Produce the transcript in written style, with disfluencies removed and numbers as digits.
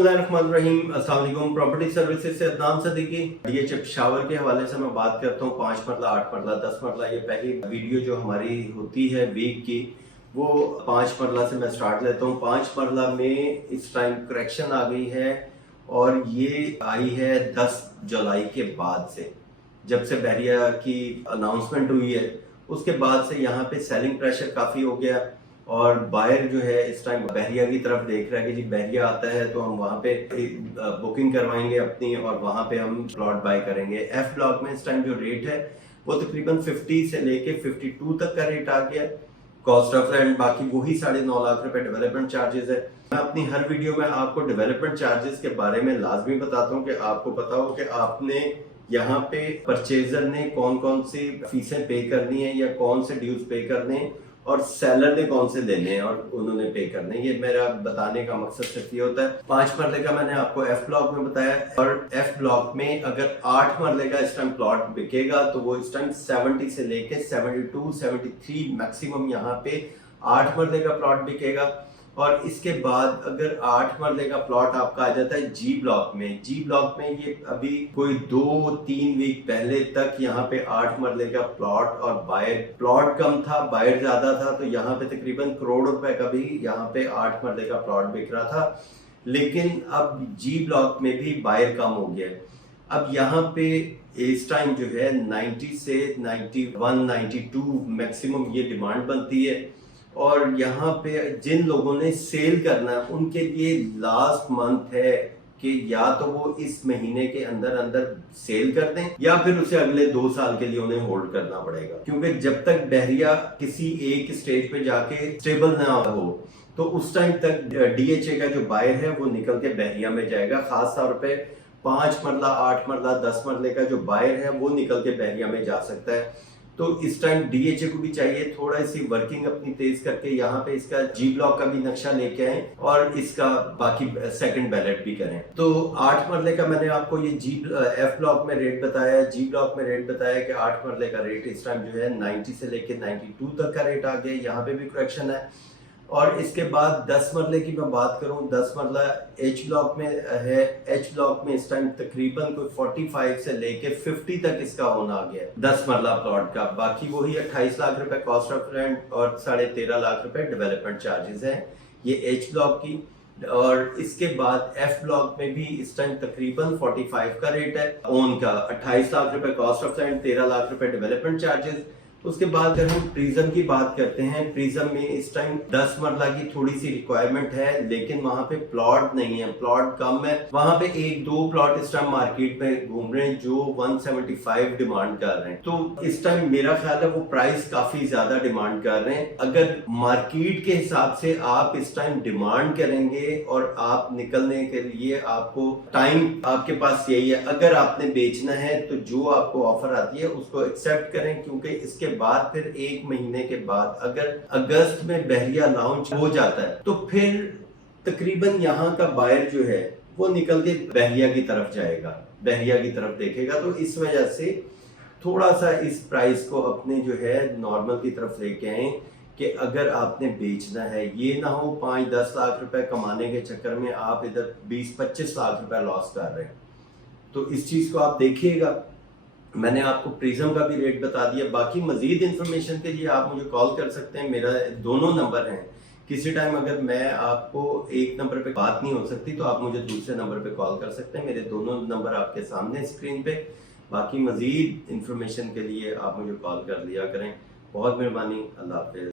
बिस्मिल्लाहिर्रहमानिर्रहीम। अस्सलाम वालेकुम। प्रॉपर्टी सर्विसेज से अदनान सदीकी। डीएचएफ शावर के हवाले से मैं बात करता हूँ। 5 मरला, 8 मरला, 10 मरला, ये पहली वीडियो जो हमारी होती है वीक की, वो 5 मरला से मैं स्टार्ट लेता हूँ। 5 मरला में इस टाइम करेक्शन आ गई है और ये आई है 10 जुलाई के बाद से, जब से बहरिया की अनाउंसमेंट हुई है उसके बाद से यहाँ पे सेलिंग प्रेशर काफ़ी हो गया और बायर जो है इस टाइम बहरिया की तरफ देख रहा है कि जी बहरिया आता है तो हम वहाँ पे बुकिंग करवाएंगे अपनी और वहाँ पे हम प्लॉट बाय करेंगे। एफ ब्लॉक में इस टाइम जो रेट है वो तकरीबन 50 से लेके 52 तक का रेट आ गया। कॉस्ट ऑफ लैंड बाकी वही 9.5 लाख रुपए डेवलपमेंट चार्जेस है। मैं अपनी हर वीडियो में आपको डेवलपमेंट चार्जेस के बारे में लाजमी बताता हूँ कि आपको पता हो कि आपने यहाँ पे परचेजर ने कौन कौन सी फीसें पे करनी है या कौन से ड्यूज पे करने हैं और सेलर ने कौन से देने हैं और उन्होंने पे करने हैं। ये मेरा बताने का मकसद सिर्फ ये होता है। 5 मरले का मैंने आपको एफ ब्लॉक में बताया और एफ ब्लॉक में अगर 8 मरले का इस टाइम प्लॉट बिकेगा तो वो इस टाइम 70 से लेके 72 73 मैक्सिमम यहाँ पे 8 मरले का प्लॉट बिकेगा। और इसके बाद अगर 8 मरले का प्लॉट आपका आ जाता है जी ब्लॉक में, जी ब्लॉक में ये अभी कोई 2-3 वीक पहले तक यहाँ पे 8 मरले का प्लॉट और बायर प्लॉट कम था, बायर ज्यादा था, तो यहाँ पे तकरीबन करोड़ रुपए का भी यहाँ पे 8 मरले का प्लॉट बिक रहा था। लेकिन अब जी ब्लॉक में भी बायर कम हो गया है। अब यहाँ पे इस टाइम जो है 90 से 91 92 मैक्सिमम ये डिमांड बनती है और यहाँ पे जिन लोगों ने सेल करना है उनके लिए लास्ट मंथ है कि या तो वो इस महीने के अंदर अंदर सेल कर दें या फिर उसे अगले 2 साल के लिए उन्हें होल्ड करना पड़ेगा, क्योंकि जब तक बहरिया किसी एक स्टेज पे जाके स्टेबल ना हो तो उस टाइम तक डीएचए का जो बायर है वो निकल के बहरिया में जाएगा। खास तौर पे 5 मरला, 8 मरला, 10 मरले का जो बायर है वो निकल के बहरिया में जा सकता है। तो इस टाइम डीएचए को भी चाहिए थोड़ा सी वर्किंग अपनी तेज करके यहाँ पे इसका जी ब्लॉक का भी नक्शा लेके आए और इसका बाकी सेकंड बैलेट भी करें। तो 8 मरले का मैंने आपको ये जी एफ ब्लॉक में रेट बताया, जी ब्लॉक में रेट बताया कि 8 मरले का रेट इस टाइम जो है 90 से लेके 92 तक का रेट आ गया। यहाँ पे भी करेक्शन है। और इसके बाद 10 मरले की मैं बात करूं, 10 मरला एच ब्लॉक में है। एच ब्लॉक में इस टाइम तकरीबन कोई 45 से लेके 50 तक इसका होना आ गया 10 मरला प्लॉट का। बाकी वही 28 लाख रुपए कॉस्ट ऑफ रेंट और 13.5 लाख रुपए डेवलपमेंट चार्जेस हैं ये एच ब्लॉक की। और इसके बाद एफ ब्लॉक में भी इस टाइम तकरीबन 45 का रेट है ओन का, 28 लाख रुपए कॉस्ट ऑफ रेंट, 13 लाख रुपए डेवलपमेंट चार्जेस। उसके बाद अगर हम प्रिज्म की बात करते हैं, प्रिज्म में इस टाइम 10 मरला की थोड़ी सी रिक्वायरमेंट है लेकिन वहां पे प्लॉट नहीं है, प्लॉट कम है। वहां पे 1-2 प्लॉट इस टाइम मार्केट में घूम रहे हैं जो 175 डिमांड कर रहे हैं। तो इस टाइम मेरा ख्याल है वो प्राइस काफी ज्यादा डिमांड कर रहे हैं। अगर मार्केट के हिसाब से आप इस टाइम डिमांड करेंगे और आप निकलने के लिए आपको टाइम आपके पास यही है। अगर आपने बेचना है तो जो आपको ऑफर आती है उसको एक्सेप्ट करें, क्योंकि इसके बाद फिर 1 महीने के बाद अगर अगस्त में बहरिया लॉन्च हो जाता है तो फिर तकरीबन यहाँ का बायर जो है वो निकल के बहरिया की तरफ जाएगा, बहरिया की तरफ देखेगा। तो इस वजह से थोड़ा सा इस प्राइस को अपने जो है नॉर्मल की तरफ लेके आए कि अगर आपने बेचना है ये ना हो 5-10 लाख रुपए कमाने के चक्कर में आप इधर 20-25 लाख रुपए लॉस कर रहे हैं। तो इस चीज को आप देखिएगा। मैंने आपको प्रिज्म का भी रेट बता दिया। बाकी मजीद इंफॉर्मेशन के लिए आप मुझे कॉल कर सकते हैं, मेरा 2 नंबर हैं। किसी टाइम अगर मैं आपको एक नंबर पे बात नहीं हो सकती तो आप मुझे दूसरे नंबर पे कॉल कर सकते हैं। मेरे दोनों नंबर आपके सामने स्क्रीन पे। बाकी मजीद इंफॉर्मेशन के लिए आप मुझे कॉल कर लिया करें। बहुत मेहरबानी। अल्लाह हाफिज।